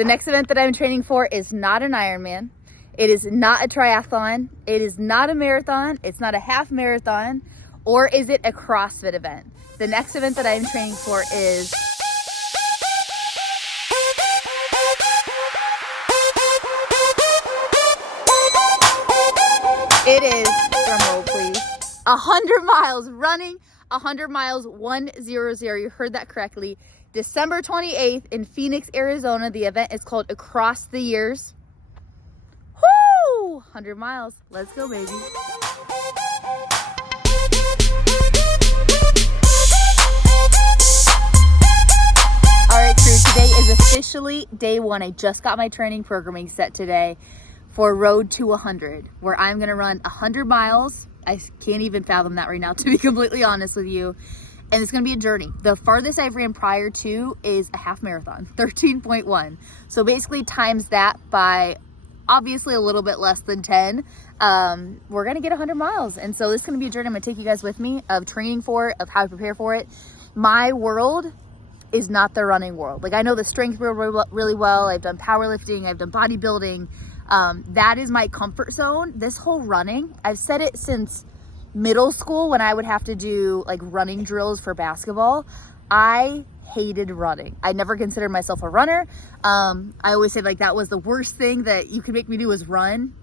The next event that I'm training for is not an Ironman. It is not a triathlon. It is not a marathon. It's not a half marathon. Or is it a CrossFit event? The next event that I'm training for is it is, drumroll please, 100 miles running, 100 miles, 100. You heard that correctly. December 28th in Phoenix, Arizona. The event is called Across the Years. Woo! 100 miles. Let's go, baby. All right, crew, today is officially day one. I just got my training programming set today for Road to 100, where I'm gonna run 100 miles. I can't even fathom that right now, to be completely honest with you. And it's gonna be a journey. The farthest I've ran prior to is a half marathon, 13.1. So basically times that by obviously a little bit less than 10. We're gonna get 100 miles. And so this is gonna be a journey I'm gonna take you guys with me of training for it, of how to prepare for it. My world is not the running world. Like, I know the strength world really well. I've done powerlifting, I've done bodybuilding. That is my comfort zone. This whole running, I've said it since middle school when I would have to do like running drills for basketball. I hated running. I never considered myself a runner. I always said like that was the worst thing that you could make me do was run.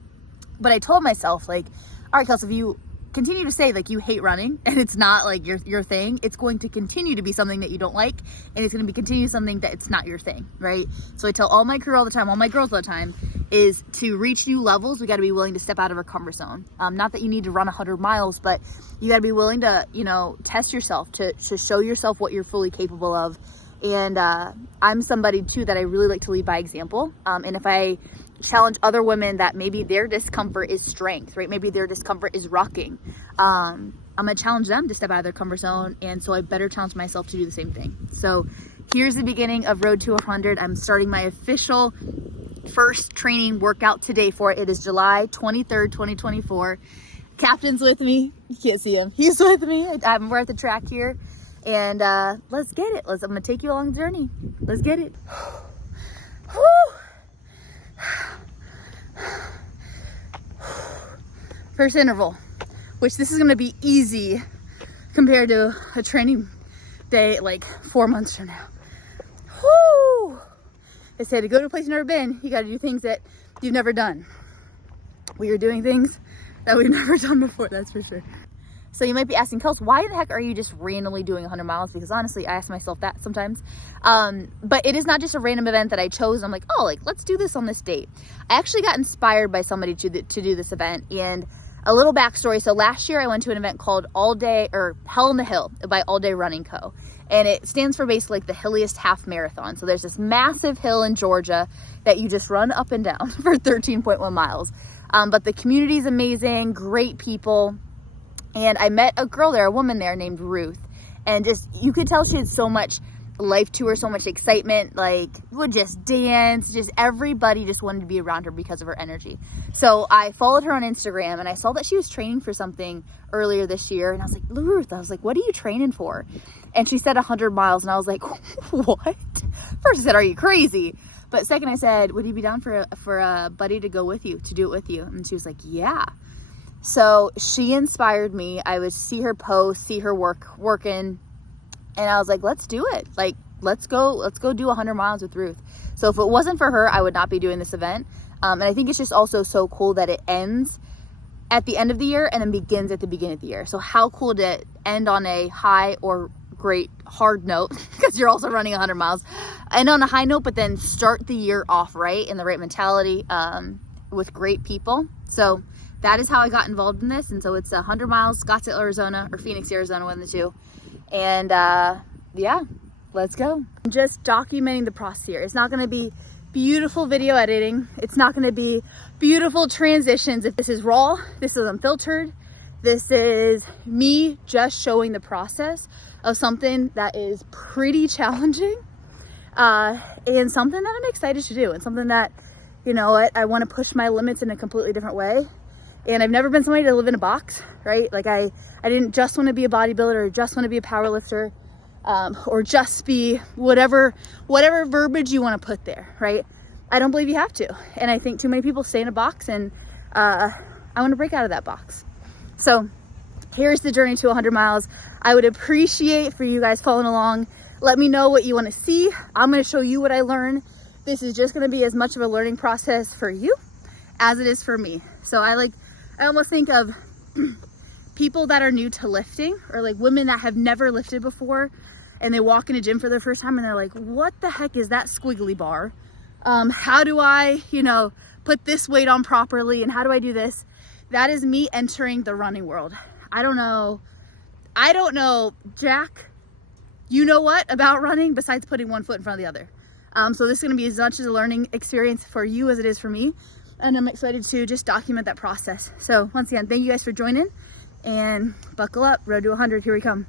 But I told myself like, all right, Kelsey, if you continue to say like you hate running and it's not like your thing, it's going to continue to be something that you don't like, and it's going to be continue something that it's not your thing, right? So I tell all my crew all the time, all my girls all the time, is to reach new levels, we got to be willing to step out of our comfort zone. Not that you need to run 100 miles, but you got to be willing to, you know, test yourself, to show yourself what you're fully capable of. And I'm somebody too that I really like to lead by example. And if I challenge other women that maybe their discomfort is strength, right? Maybe their discomfort is rocking. I'm gonna challenge them to step out of their comfort zone, and so I better challenge myself to do the same thing. So here's the beginning of Road to 100. I'm starting my official first training workout today for it. It is July 23rd, 2024. Captain's with me. You can't see him. He's with me. We're at the track here, and let's get it. I'm gonna take you along the journey. Let's get it. First interval, which this is going to be easy compared to a training day like 4 months from now. Whoo! They say to go to a place you've never been, you got to do things that you've never done. We are doing things that we've never done before, that's for sure. So you might be asking, Kels, why the heck are you just randomly doing 100 miles? Because honestly, I ask myself that sometimes. But it is not just a random event that I chose. I'm like, oh, like, let's do this on this date. I actually got inspired by somebody to do this event. And a little backstory. So last year I went to an event called Hell in the Hill by All Day Running Co. And it stands for basically like the hilliest half marathon. So there's this massive hill in Georgia that you just run up and down for 13.1 miles. But the community is amazing, great people. And I met a girl there, a woman there named Ruth. And just, you could tell she had so much life to her, so much excitement, like would just dance, just everybody just wanted to be around her because of her energy. So I followed her on Instagram and I saw that she was training for something earlier this year. And I was like, Ruth, I was like, what are you training for? And she said 100 miles. And I was like, what? First I said, are you crazy? But second I said, would you be down for a buddy to go with you, to do it with you? And she was like, yeah. So she inspired me. I would see her post, see her working, and I was like, let's do it. Like, let's go do 100 miles with Ruth. So if it wasn't for her, I would not be doing this event. And I think it's just also so cool that it ends at the end of the year and then begins at the beginning of the year. So how cool to end on a high or great hard note, because you're also running 100 miles, and on a high note, but then start the year off right in the right mentality, with great people. So that is how I got involved in this. And so it's 100 miles, Scottsdale, Arizona, or Phoenix, Arizona, one of the two. And yeah, let's go. I'm just documenting the process here. It's not going to be beautiful video editing. It's not going to be beautiful transitions. If this is raw, this is unfiltered. This is me just showing the process of something that is pretty challenging, and something that I'm excited to do, and something that, you know what, I want to push my limits in a completely different way. And I've never been somebody to live in a box, right? Like I didn't just want to be a bodybuilder, or just want to be a power lifter, or just be whatever verbiage you want to put there, right? I don't believe you have to. And I think too many people stay in a box, and I want to break out of that box. So here's the journey to 100 miles. I would appreciate for you guys following along. Let me know what you want to see. I'm going to show you what I learn. This is just going to be as much of a learning process for you as it is for me. So I almost think of people that are new to lifting, or like women that have never lifted before, and they walk in a gym for their first time and they're like, what the heck is that squiggly bar? How do I, put this weight on properly, and how do I do this? That is me entering the running world. I don't know, Jack, you know what about running besides putting one foot in front of the other. So this is going to be as much as a learning experience for you as it is for me. And I'm excited to just document that process. So once again, thank you guys for joining, and buckle up. Road to 100, here we come.